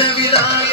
Let me die.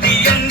the end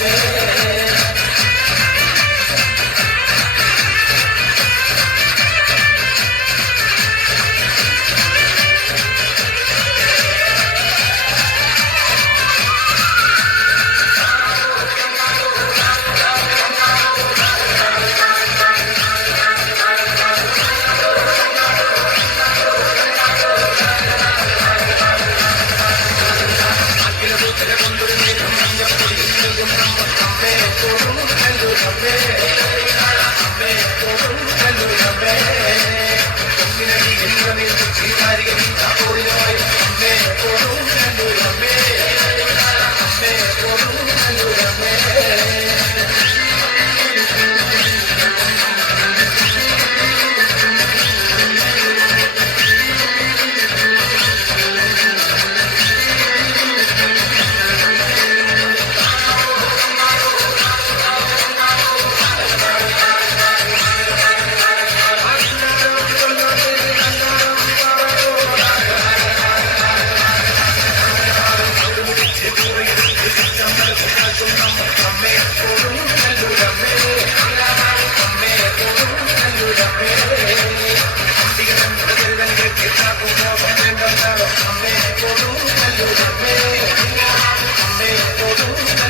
Yeah.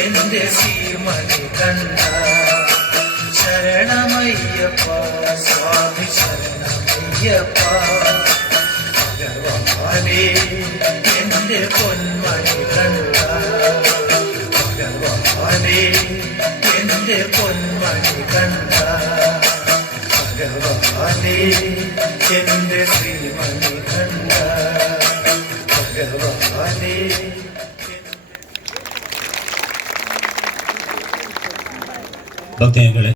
എന്റെ ശ്രീമണി കണ്ട ശരണമയ്യപ്പ സ്വാമി ശരണമയ്യപ്പ ഭഗവാനേ എന്റെ പൊന്മണി കണ്ട. എന്റെ പൊന്മണി കണ്ട ഭഗവാനേ എന്റെ ശ്രീമണി കണ്ട ഭഗവാനേ ഭക്തജനങ്ങളെ